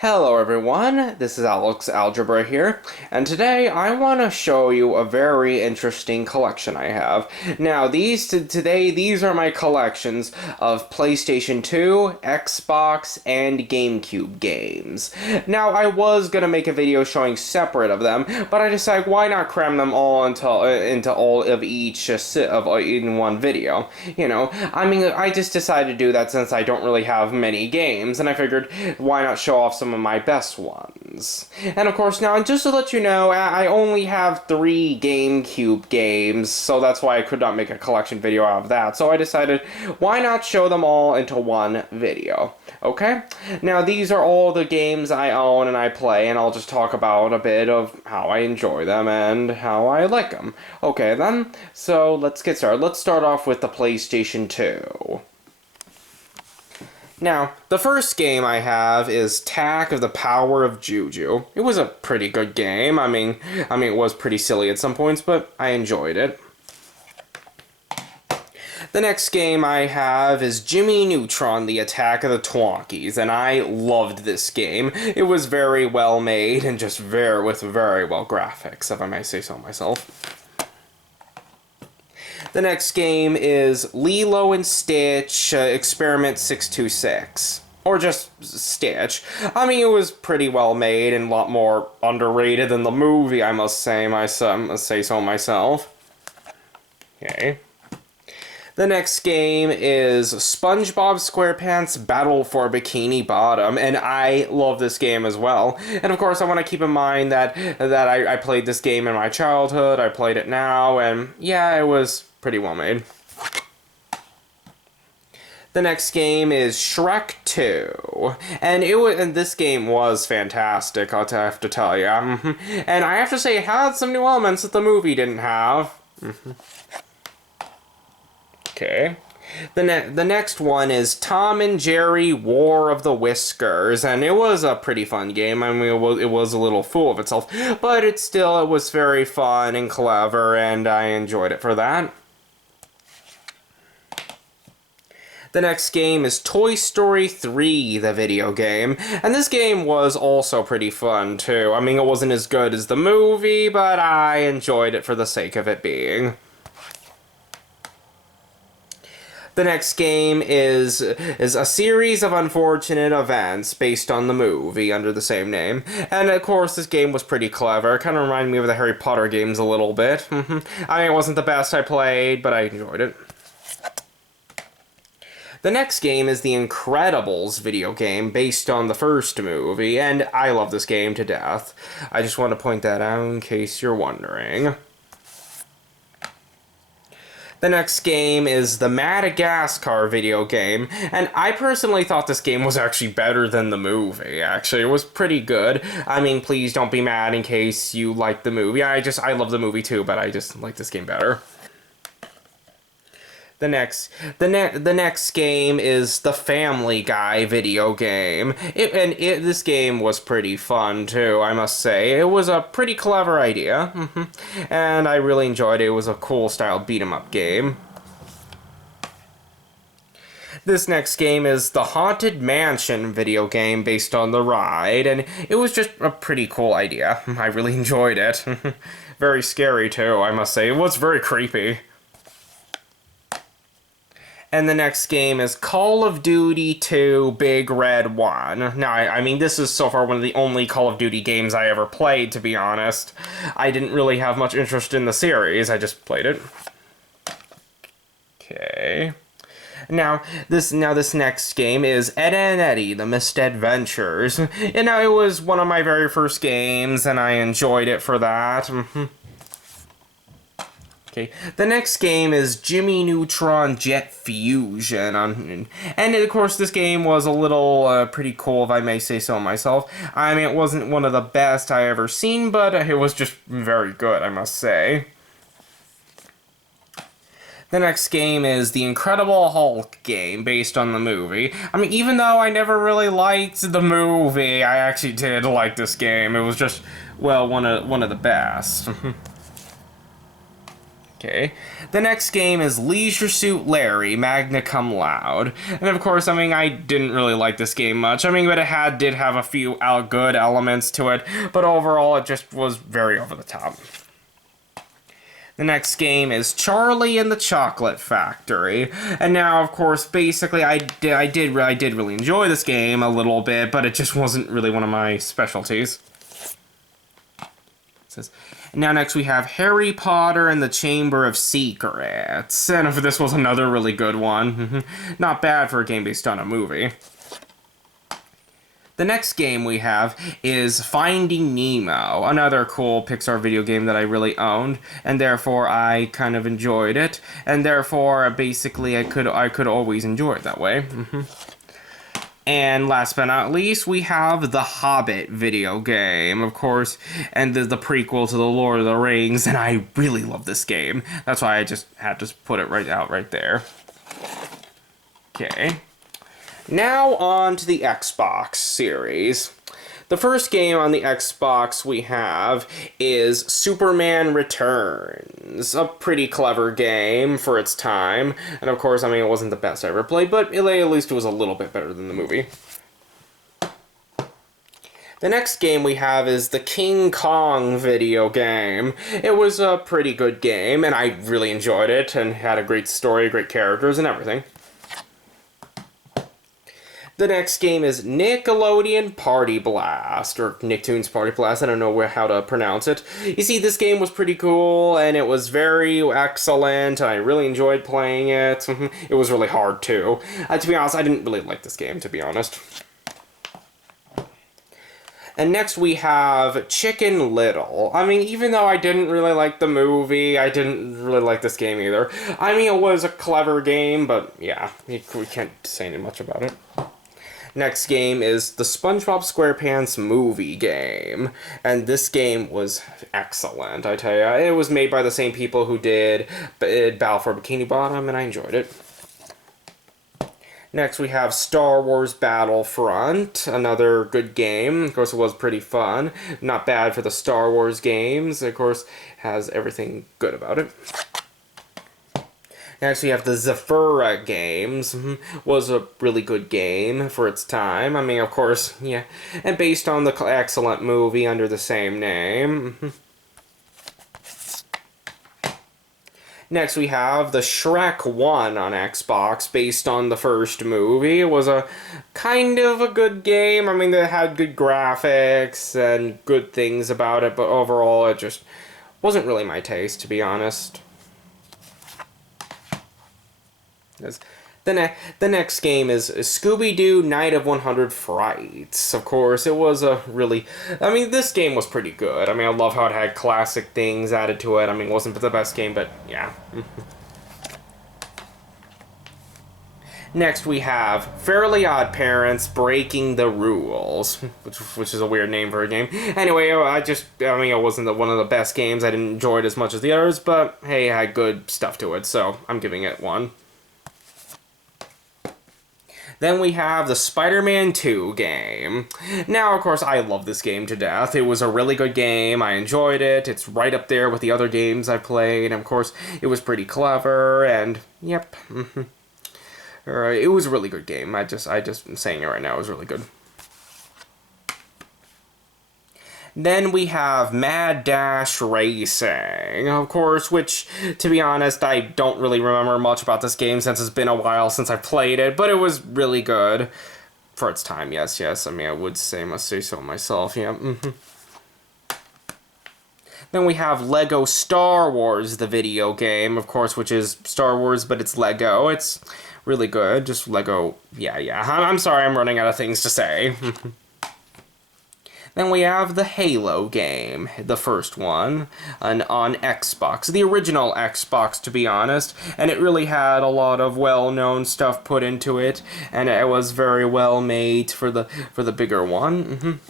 Hello everyone, this is Alex Algebra here, and today I want to show you a very interesting collection I have. Now, these are my collections of PlayStation 2, Xbox, and GameCube games. Now, I was going to make a video showing separate of them, but I decided why not cram them all into all of each in one video. You know, I just decided to do that since I don't really have many games, and I figured why not show off some of my best ones. And of course, now just to let you know, I only have 3 GameCube games, so that's why I could not make a collection video out of that. So I decided, why not show them all into one video? Okay? Now, these are all the games I own and I play, and I'll just talk about a bit of how I enjoy them and how I like them. Okay, then, so let's get started. Let's start off with the PlayStation 2. Now, the first game I have is Attack of the Power of Juju. It was a pretty good game. I mean, it was pretty silly at some points, but I enjoyed it. The next game I have is Jimmy Neutron, the Attack of the Twonkies, and I loved this game. It was very well made and just with very well graphics, if I may say so myself. The next game is Lilo and Stitch, Experiment 626. Or just Stitch. I mean, it was pretty well made and a lot more underrated than the movie, I must say so myself. Okay. The next game is SpongeBob SquarePants Battle for Bikini Bottom, and I love this game as well. And of course, I want to keep in mind that I played this game in my childhood, I played it now, and yeah, it was pretty well made. The next game is Shrek 2, and this game was fantastic, I'll have to tell you. And I have to say, it had some new elements that the movie didn't have. Okay. The next one is Tom and Jerry War of the Whiskers, and it was a pretty fun game. I mean, it was a little full of itself, but it was very fun and clever, and I enjoyed it for that. The next game is Toy Story 3, the video game, and this game was also pretty fun, too. I mean, it wasn't as good as the movie, but I enjoyed it for the sake of it being. The next game is a series of unfortunate events based on the movie under the same name. And of course, this game was pretty clever. It kind of reminded me of the Harry Potter games a little bit. I mean, it wasn't the best I played, but I enjoyed it. The next game is the Incredibles video game based on the first movie, and I love this game to death. I just want to point that out in case you're wondering. The next game is the Madagascar video game, and I personally thought this game was actually better than the movie, actually. It was pretty good. I mean, please don't be mad in case you like the movie. I love the movie too, but I just like this game better. The next game is the Family Guy video game. This game was pretty fun too, I must say. It was a pretty clever idea, and I really enjoyed it. It was a cool style beat-em-up game. This next game is the Haunted Mansion video game based on the ride, and it was just a pretty cool idea. I really enjoyed it. Very scary too, I must say. It was very creepy. And the next game is Call of Duty 2 Big Red 1. Now, I mean, this is so far one of the only Call of Duty games I ever played, to be honest. I didn't really have much interest in the series, I just played it. Okay. Now, this next game is Ed N Eddy, the Mis-Edventures. You know, it was one of my very first games, and I enjoyed it for that. Okay, the next game is Jimmy Neutron Jet Fusion, and of course this game was a little pretty cool, if I may say so myself. I mean, it wasn't one of the best I ever seen, but it was just very good, I must say. The next game is the Incredible Hulk game, based on the movie. I mean, even though I never really liked the movie, I actually did like this game. It was just, well, one of the best. Okay. The next game is Leisure Suit Larry, Magna Cum Laude. And of course, I mean, I didn't really like this game much. I mean, but it did have a few good elements to it, but overall it just was very over the top. The next game is Charlie and the Chocolate Factory. And now, of course, basically, I did really enjoy this game a little bit, but it just wasn't really one of my specialties. Now next we have Harry Potter and the Chamber of Secrets. And this was another really good one. Not bad for a game based on a movie. The next game we have is Finding Nemo, another cool Pixar video game that I really owned, and therefore I kind of enjoyed it, and therefore basically I could always enjoy it that way. And last but not least, we have the Hobbit video game, of course, and the prequel to the Lord of the Rings, and I really love this game. That's why I just had to put it right there. Okay. Now on to the Xbox series. The first game on the Xbox we have is Superman Returns, a pretty clever game for its time, and of course, I mean, it wasn't the best I ever played, but at least it was a little bit better than the movie. The next game we have is the King Kong video game. It was a pretty good game, and I really enjoyed it, and had a great story, great characters, and everything. The next game is Nickelodeon Party Blast, or Nicktoons Party Blast, I don't know how to pronounce it. You see, this game was pretty cool, and it was very excellent, I really enjoyed playing it. It was really hard, too. To be honest, I didn't really like this game, to be honest. And next we have Chicken Little. I mean, even though I didn't really like the movie, I didn't really like this game either. I mean, it was a clever game, but yeah, we can't say much about it. Next game is the SpongeBob SquarePants movie game, and this game was excellent, I tell you. It was made by the same people who did Battle for Bikini Bottom, and I enjoyed it. Next we have Star Wars Battlefront, another good game. Of course, it was pretty fun. Not bad for the Star Wars games. Of course, has everything good about it. Next, we have the Zafura games. Was a really good game for its time. I mean, of course, yeah. And based on the excellent movie under the same name. Next, we have the Shrek 1 on Xbox, based on the first movie. It was a kind of a good game. I mean, it had good graphics and good things about it, but overall, it just wasn't really my taste, to be honest. The next game is Scooby-Doo Night of 100 Frights. Of course, it was a really... I mean, this game was pretty good. I mean, I love how it had classic things added to it. I mean, it wasn't the best game, but yeah. Next, we have Fairly Odd Parents Breaking the Rules, which is a weird name for a game. Anyway, I mean, it wasn't one of the best games. I didn't enjoy it as much as the others, but hey, it had good stuff to it, so I'm giving it 1. Then we have the Spider-Man 2 game. Now, of course, I love this game to death. It was a really good game. I enjoyed it. It's right up there with the other games I played. And, of course, it was pretty clever. And, yep. It was a really good game. I just am saying it right now. It was really good. Then we have Mad Dash Racing, of course, which, to be honest, I don't really remember much about this game since it's been a while since I played it, but it was really good for its time, yes. I mean, I must say so myself, yeah. Then we have Lego Star Wars, the video game, of course, which is Star Wars, but it's Lego. It's really good, just Lego, yeah. I'm sorry, I'm running out of things to say. Then we have the Halo game, the first one, on Xbox. The original Xbox, to be honest, and it really had a lot of well-known stuff put into it, and it was very well made for the bigger one.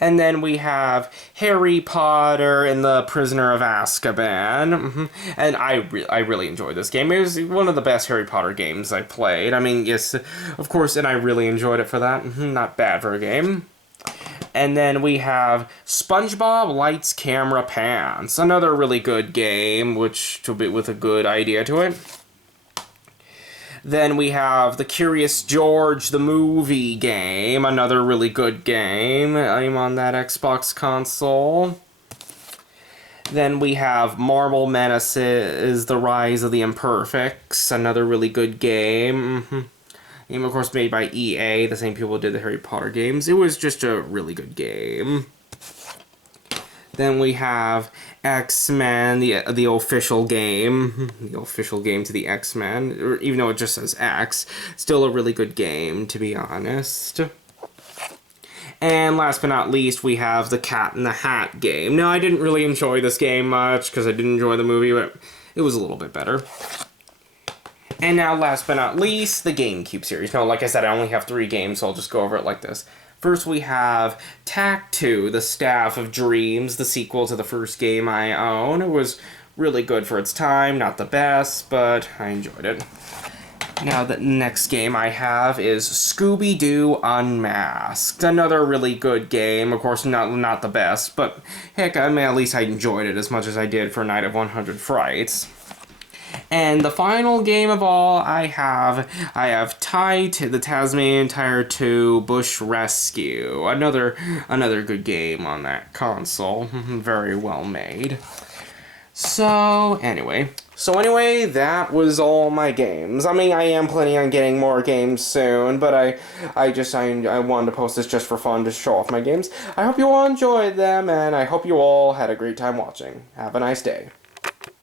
And then we have Harry Potter and the Prisoner of Azkaban. And I really enjoyed this game. It was one of the best Harry Potter games I played. I mean, yes, of course, and I really enjoyed it for that. Not bad for a game. And then we have SpongeBob Lights, Camera, Pants. Another really good game, which to be with a good idea to it. Then we have the Curious George, the movie game. Another really good game. I'm on that Xbox console. Then we have Marble Menaces, The Rise of the Imperfects. Another really good game. Game, of course, made by EA, the same people who did the Harry Potter games. It was just a really good game. Then we have X-Men, the official game. The official game to the X-Men. Even though it just says X. Still a really good game, to be honest. And last but not least, we have the Cat in the Hat game. Now, I didn't really enjoy this game much, because I didn't enjoy the movie, but it was a little bit better. And now, last but not least, the GameCube series. Now, like I said, I only have 3 games, so I'll just go over it like this. First, we have Tak 2, The Staff of Dreams, the sequel to the first game I own. It was really good for its time, not the best, but I enjoyed it. Now, the next game I have is Scooby-Doo Unmasked. Another really good game. Of course, not the best, but heck, I mean, at least I enjoyed it as much as I did for Night of 100 Frights. And the final game of all I have Tight, the Tasmanian Tiger 2 Bush Rescue. Another good game on that console. Very well made. So anyway, that was all my games. I mean, I am planning on getting more games soon, but I wanted to post this just for fun to show off my games. I hope you all enjoyed them, and I hope you all had a great time watching. Have a nice day.